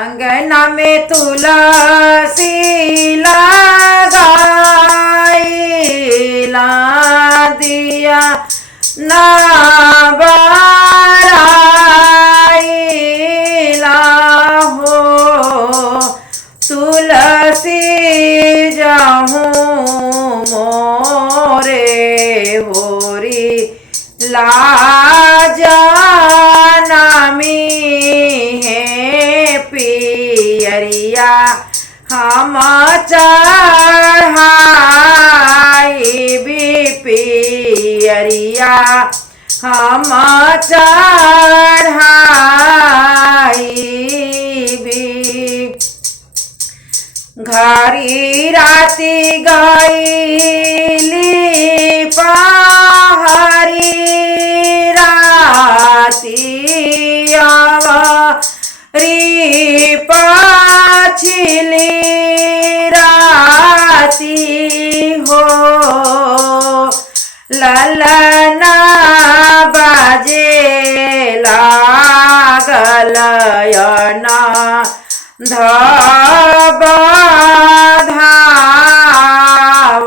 अंगना में तुलसी लगाईला दिया ना बाराईला हो तुलसी जाहूँ मोरे होरी लाजानामी है पियरिया हम चढ़ाई भी पियरिया हम चढ़ाई भी घरी राती गईली पहरी राती री पछिली राती हो ललना बाजे लागल यना धब धाव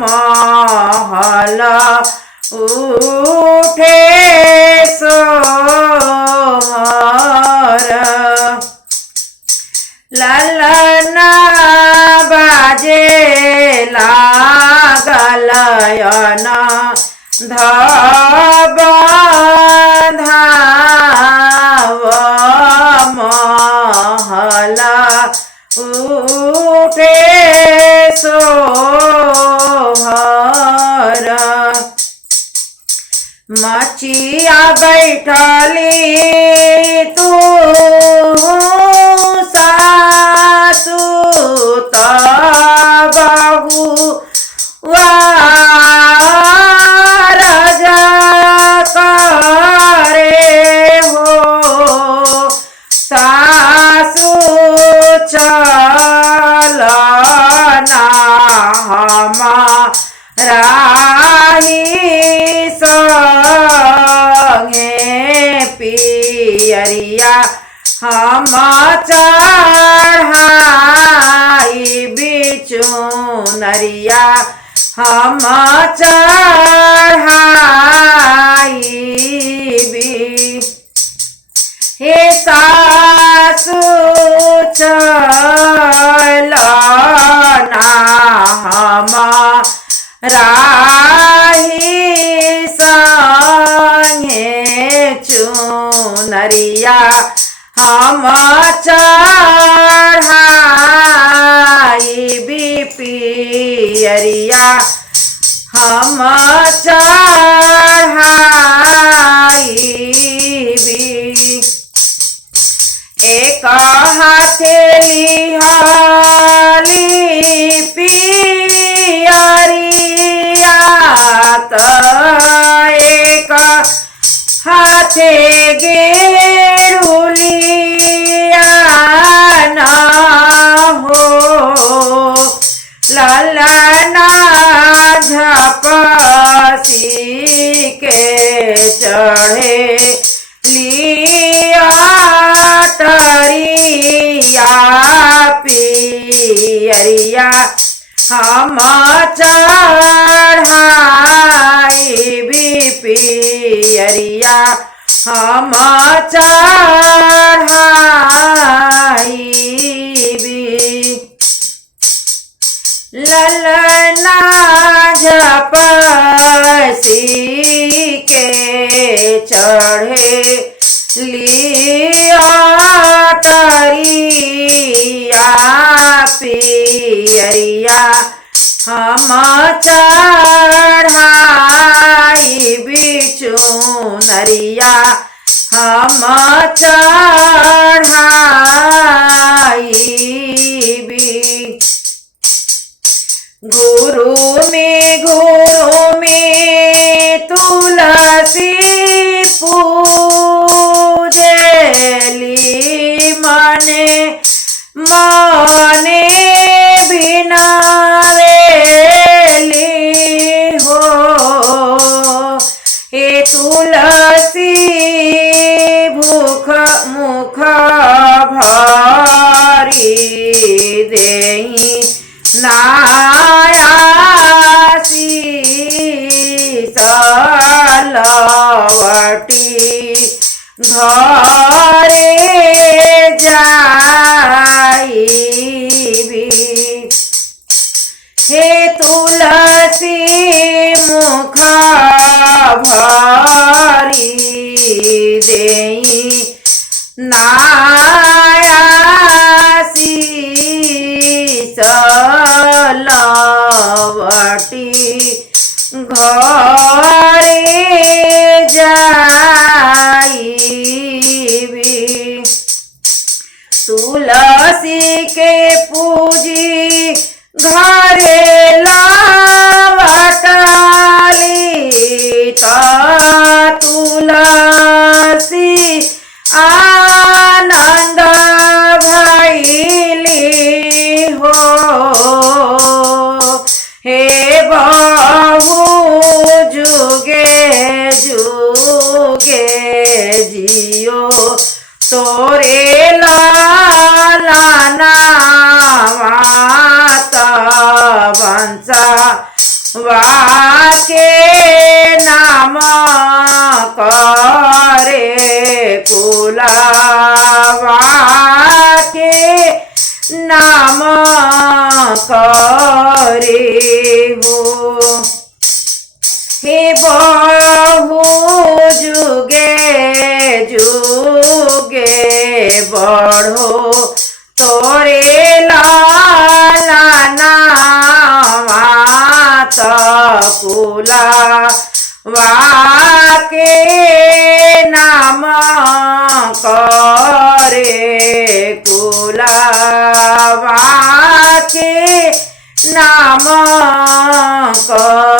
महल उठे सोहर ललना बाजे लागल यना धब धाव महल उठे सोहर मचिया बैठली तू सासु तबहु वारज करे हो सासु चलना हमाराही संगे पियरिया हम चढ़ाई बिचू नरिया हम चढ़ाई भी हे सासु चलना हमाराही संगे चुनरिया हम चढ़ाई भी पियरिया हम चढ़ाई भी एक हाथेली हाली पियरिया त एक हाथे गेरुलिया ना हो ललना झपसी के चढ़े लिया तरिया पियरिया हम चढ़ाई भी पियरिया हम चढ़ाई भी ललना झपसी के चढ़े लिया तरिया पियरिया हम चढ़ाई बिचू नरिया हम चढ़ाई भी गुरु में तुलसी पूजली मने मने बिनावेली हो हे तुलसी भूख मुख जाइबी। हे तुलसी मुख भरी देई नायासीस लवटी घरे जाइबी। तुलसी के पूजी घरे लवटाली त तुलसी आनंद भैली हो। हे बहु जुगे जुगे जियो तोरे लालना माता बंसा वाके नाम करे कुलावा के नाम करे हो। हे बहु जुगे जुगे बढ़ो तोरे लालना माता कुलावा के नाम करे कुलावा के नाम करे।